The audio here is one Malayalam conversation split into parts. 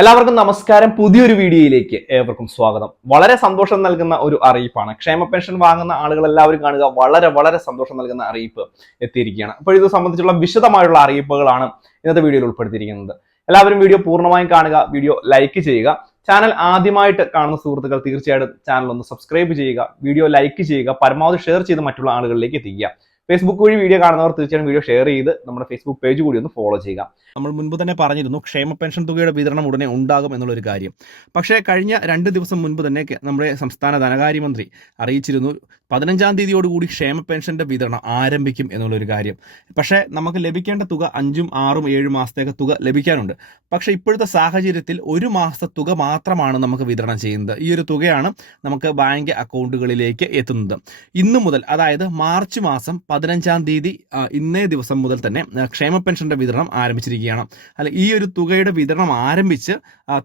എല്ലാവർക്കും നമസ്കാരം. പുതിയൊരു വീഡിയോയിലേക്ക് ഏവർക്കും സ്വാഗതം. വളരെ സന്തോഷം നൽകുന്ന ഒരു അറിയിപ്പാണ്. ക്ഷേമ പെൻഷൻ വാങ്ങുന്ന ആളുകൾ എല്ലാവരും കാണുക വളരെ വളരെ സന്തോഷം നൽകുന്ന അറിയിപ്പ് എത്തിയിരിക്കുകയാണ്. അപ്പോൾ ഇത് സംബന്ധിച്ചുള്ള വിശദമായുള്ള അറിയിപ്പുകളാണ് ഇന്നത്തെ വീഡിയോയിൽ ഉൾപ്പെടുത്തിയിരിക്കുന്നത്. എല്ലാവരും വീഡിയോ പൂർണമായും കാണുക വീഡിയോ ലൈക്ക് ചെയ്യുക. ചാനൽ ആദ്യമായിട്ട് കാണുന്ന സുഹൃത്തുക്കൾ തീർച്ചയായിട്ടും ചാനൽ ഒന്ന് സബ്സ്ക്രൈബ് ചെയ്യുക വീഡിയോ ലൈക്ക് ചെയ്യുക പരമാവധി ഷെയർ ചെയ്ത് മറ്റുള്ള ആളുകളിലേക്ക് എത്തിക്കുക. ഫേസ്ബുക്ക് വഴി വീഡിയോ കാണുന്നവർ തീർച്ചയായും വീഡിയോ ഷെയർ ചെയ്ത് നമ്മുടെ ഫേസ്ബുക്ക് പേജ് കൂടി ഒന്ന് ഫോളോ ചെയ്യുക. നമ്മൾ മുൻപ് തന്നെ പറഞ്ഞിരുന്നു ക്ഷേമ പെൻഷൻ തുകയുടെ വിതരണം ഉടനെ ഉണ്ടാകും എന്നുള്ളൊരു കാര്യം. പക്ഷേ കഴിഞ്ഞ രണ്ട് ദിവസം മുൻപ് തന്നെ നമ്മുടെ സംസ്ഥാന ധനകാര്യമന്ത്രി അറിയിച്ചിരുന്നു പതിനഞ്ചാം തീയതിയോടുകൂടി ക്ഷേമ പെൻഷന്റെ വിതരണം ആരംഭിക്കും എന്നുള്ളൊരു കാര്യം. പക്ഷേ നമുക്ക് ലഭിക്കേണ്ട തുക അഞ്ചും ആറും ഏഴും മാസത്തേക്ക് തുക ലഭിക്കാനുണ്ട്. പക്ഷേ ഇപ്പോഴത്തെ സാഹചര്യത്തിൽ ഒരു മാസത്തെ തുക മാത്രമാണ് നമുക്ക് വിതരണം ചെയ്യുന്നത്. ഈ ഒരു തുകയാണ് നമുക്ക് ബാങ്ക് അക്കൗണ്ടുകളിലേക്ക് എത്തുന്നത്. ഇന്നു മുതൽ അതായത് മാർച്ച് മാസം പതിനഞ്ചാം തീയതി ഇന്നേ ദിവസം മുതൽ തന്നെ ക്ഷേമ പെൻഷന്റെ വിതരണം ആരംഭിച്ചിരിക്കുകയാണ്. അല്ല ഈ ഒരു തുകയുടെ വിതരണം ആരംഭിച്ച്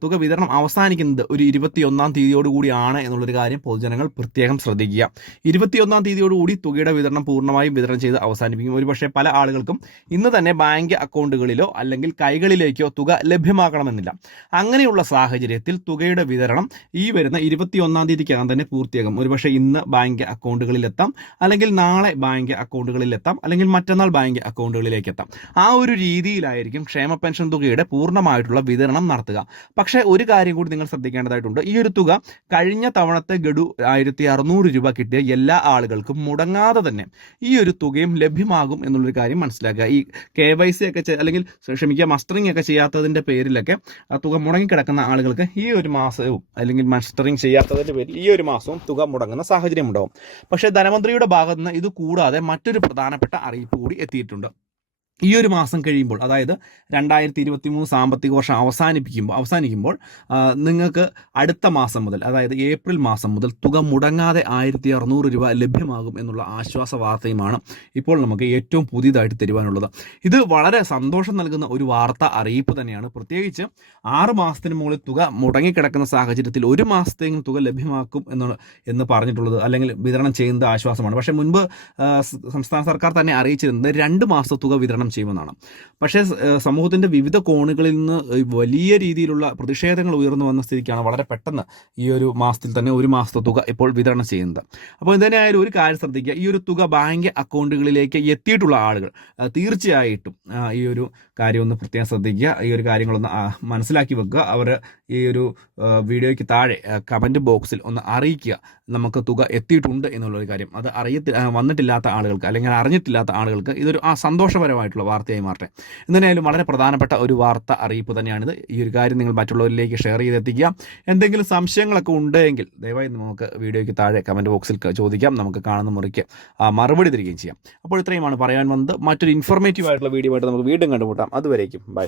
തുക വിതരണം അവസാനിക്കുന്നത് ഒരു ഇരുപത്തിയൊന്നാം തീയതിയോടുകൂടിയാണ് എന്നുള്ളൊരു കാര്യം പൊതുജനങ്ങൾ പ്രത്യേകം ശ്രദ്ധിക്കുക. ഇരുപത്തിയൊന്നാം തീയതിയോടുകൂടി തുകയുടെ വിതരണം പൂർണമായും വിതരണം ചെയ്ത് അവസാനിപ്പിക്കും. ഒരുപക്ഷെ പല ആളുകൾക്കും ഇന്ന് തന്നെ ബാങ്ക് അക്കൗണ്ടുകളിലോ അല്ലെങ്കിൽ കൈകളിലേക്കോ തുക ലഭ്യമാക്കണമെന്നില്ല അങ്ങനെയുള്ള സാഹചര്യത്തിൽ തുകയുടെ വിതരണം ഈ വരുന്ന ഇരുപത്തിയൊന്നാം തീയതിക്കകം തന്നെ പൂർത്തിയാകും. ഒരുപക്ഷെ ഇന്ന് ബാങ്ക് അക്കൗണ്ടുകളിലെത്താം. അല്ലെങ്കിൽ നാളെ ബാങ്ക് അക്കൗണ്ടുകളിലെത്താം. അല്ലെങ്കിൽ മറ്റന്നാൾ ബാങ്ക് അക്കൗണ്ടുകളിലേക്ക് എത്താം ആ ഒരു രീതിയിലായിരിക്കും ക്ഷേമ പെൻഷൻ തുകയുടെ പൂർണമായിട്ടുള്ള വിതരണം നടത്തുക. പക്ഷേ ഒരു കാര്യം കൂടി നിങ്ങൾ ശ്രദ്ധിക്കേണ്ടതായിട്ടുണ്ട്. ഈ ഒരു തുക കഴിഞ്ഞ തവണത്തെ ഗഡു ആയിരത്തി അറുന്നൂറ് രൂപ കിട്ടിയ എല്ലാ ആളുകൾക്കും മുടങ്ങാതെ തന്നെ ഈ ഒരു തുകയും ലഭ്യമാകും എന്നുള്ളൊരു കാര്യം മനസ്സിലാക്കുക. ഈ കെ വൈ സി ഒക്കെ അല്ലെങ്കിൽ ക്ഷമിക്കുക മസ്റ്ററിംഗ് ഒക്കെ ചെയ്യാത്തതിന്റെ പേരിലൊക്കെ ആ തുക മുടങ്ങിക്കിടക്കുന്ന ആളുകൾക്ക് ഈ ഒരു മാസവും അല്ലെങ്കിൽ മസ്റ്ററിംഗ് ചെയ്യാത്തതിന്റെ പേരിൽ ഈ ഒരു മാസവും തുക മുടങ്ങുന്ന സാഹചര്യം ഉണ്ടാവും പക്ഷേ ധനമന്ത്രിയുടെ ഭാഗത്ത് നിന്ന് ഇത് കൂടാതെ മറ്റൊരു പ്രധാനപ്പെട്ട അറിയിപ്പ് കൂടി എത്തിയിട്ടുണ്ട് ഈ ഒരു മാസം കഴിയുമ്പോൾ അതായത് രണ്ടായിരത്തി ഇരുപത്തി മൂന്ന് സാമ്പത്തിക വർഷം അവസാനിപ്പിക്കുമ്പോൾ അവസാനിക്കുമ്പോൾ നിങ്ങൾക്ക് അടുത്ത മാസം മുതൽ അതായത് ഏപ്രിൽ മാസം മുതൽ തുക മുടങ്ങാതെ ആയിരത്തി അറുന്നൂറ് രൂപ ലഭ്യമാകും എന്നുള്ള ആശ്വാസ വാർത്തയുമാണ് ഇപ്പോൾ നമുക്ക് ഏറ്റവും പുതിയതായിട്ട് തരുവാനുള്ളത്. ഇത് വളരെ സന്തോഷം നൽകുന്ന ഒരു വാർത്ത അറിയിപ്പ് തന്നെയാണ്. പ്രത്യേകിച്ച് ആറ് മാസത്തിന് മുകളിൽ തുക മുടങ്ങിക്കിടക്കുന്ന സാഹചര്യത്തിൽ ഒരു മാസത്തേക്കും തുക ലഭ്യമാക്കും എന്ന് എന്ന് പറഞ്ഞിട്ടുള്ളത് അല്ലെങ്കിൽ വിതരണം ചെയ്യുന്നത് ആശ്വാസമാണ്. പക്ഷേ മുൻപ് സംസ്ഥാന സർക്കാർ തന്നെ അറിയിച്ചിരുന്നത് രണ്ട് മാസത്തെ തുക വിതരണം ചെയ്യുമെന്നാണ്. പക്ഷേ സമൂഹത്തിന്റെ വിവിധ കോണുകളിൽ നിന്ന് വലിയ രീതിയിലുള്ള പ്രതിഷേധങ്ങൾ ഉയർന്നു വന്ന സ്ഥിതിക്കാണ് വളരെ പെട്ടെന്ന് ഈ ഒരു മാസത്തിൽ തന്നെ ഒരു മാസത്തെ തുക ഇപ്പോൾ വിതരണം ചെയ്യുന്നത്. അപ്പോൾ എന്തായാലും ഒരു കാര്യം ശ്രദ്ധിക്കുക. ഈ ഒരു തുക ബാങ്ക് അക്കൗണ്ടുകളിലേക്ക് എത്തിയിട്ടുള്ള ആളുകൾ തീർച്ചയായിട്ടും ഈ ഒരു കാര്യം ഒന്ന് പ്രത്യേകം ശ്രദ്ധിക്കുക. ഈ ഒരു കാര്യങ്ങളൊന്ന് മനസ്സിലാക്കി വെക്കുക. അവർ ഈ ഒരു വീഡിയോയ്ക്ക് താഴെ കമന്റ് ബോക്സിൽ ഒന്ന് അറിയിക്കുക. നമുക്ക് തുക എത്തിയിട്ടുണ്ട് എന്നുള്ളൊരു കാര്യം. അത് അറിയത്തി വന്നിട്ടില്ലാത്ത ആളുകൾക്ക് അല്ലെങ്കിൽ അറിഞ്ഞിട്ടില്ലാത്ത ആളുകൾക്ക് ഇതൊരു ആ സന്തോഷപരമായിട്ടുള്ള വാർത്തയായി മാറട്ടെ. എന്തായാലും വളരെ പ്രധാനപ്പെട്ട ഒരു വാർത്ത അറിയിപ്പ് തന്നെയാണിത്. ഈ ഒരു കാര്യം നിങ്ങൾ മറ്റുള്ളവരിലേക്ക് ഷെയർ ചെയ്തെത്തിക്കുക. എന്തെങ്കിലും സംശയങ്ങളൊക്കെ ഉണ്ടെങ്കിൽ ദയവായി നമുക്ക് വീഡിയോയ്ക്ക് താഴെ കമന്റ് ബോക്സിൽ ചോദിക്കാം. നമുക്ക് കാണുന്ന മുറിക്ക് മറുപടി തരികയും ചെയ്യാം. അപ്പോൾ ഇത്രയുമാണ് പറയാൻ വന്നത്. മറ്റൊരു ഇൻഫോർമേറ്റീവ് ആയിട്ടുള്ള വീഡിയോ ആയിട്ട് നമുക്ക് വീണ്ടും കണ്ടുമുട്ടാം. അതുവരേക്കും. ബൈ.